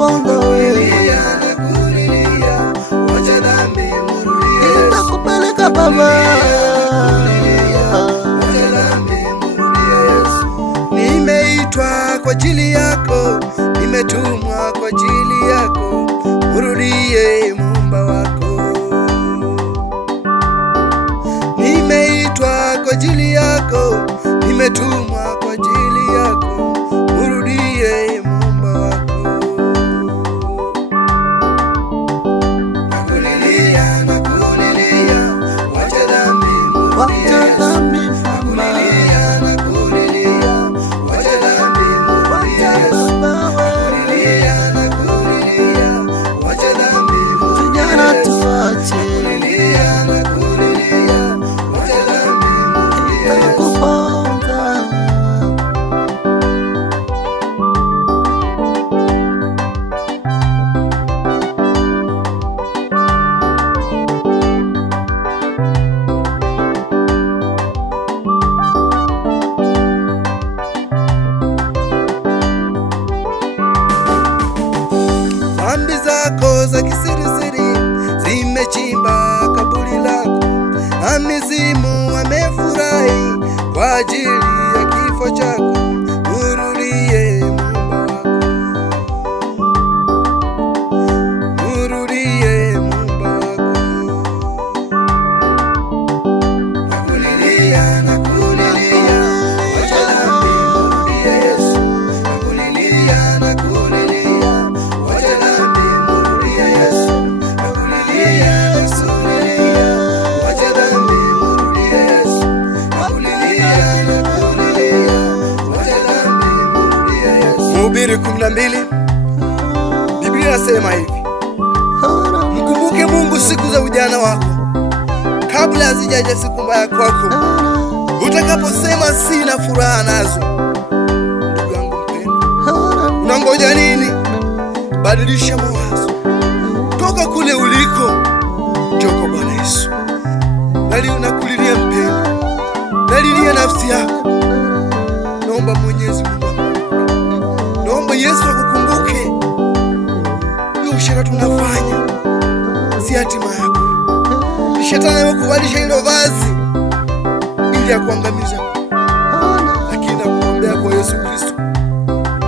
nitakuponda wewe, nitakupeleka Baba. Nimeitwa kwa ajili yako, nimetumwa kwa ajili yako, mrudie Muumba wako. Nimeitwa kwa ajili yako, nimetumwa kwa ajili yako, mrudie Muumba wako. Nakulilia, nakulilia, wacha dhambi mrudie Yesu. Dhambi zako za kisirisiri zimechimba kaburi lako, na mizimu wamefurahi kwa ajili ya kifo chako. Mrudie Muumba wako, mrudie Muumba wako. Nakulilia, nakulilia, wacha dhambi mrudie Yesu. Nakulilia, nakulilia, wacha dhambi mrudie Yesu. Nakulilia, nakulilia, wacha dhambi mrudie Yesu. Nakulilia, nakulilia, wacha dhambi mrudie Yesu. Mhubiri 12, Biblia inasema hivi: mkumbuke Mungu siku za ujana wako, kabla hazijaja siku mbaya kwako, utakaposema sina furaha nazo. Ndugu yangu mpendwa, unangoja nini? Badilisha mawazo, toka kule uliko, njoo kwa Bwana Yesu. Nakulilia mpendwa, nalilia nafsi yako. Naomba Mwenyezi Mungu akukumbuke, naomba Yesu akukumbuke. Biashara tunafanya si hatima yako. Shetani amekuvalisha hilo vazi ili akuangamiza, lakini nakuombea kwa Yesu Kristo,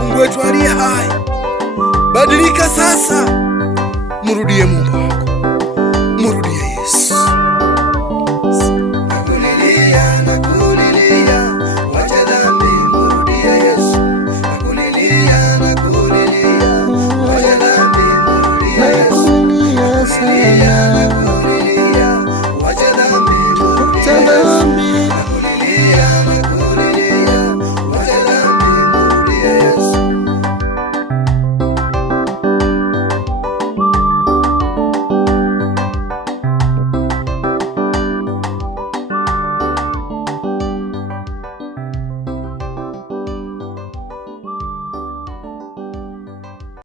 Mungu wetu aliye hai, badilika sasa, mrudie Mungu.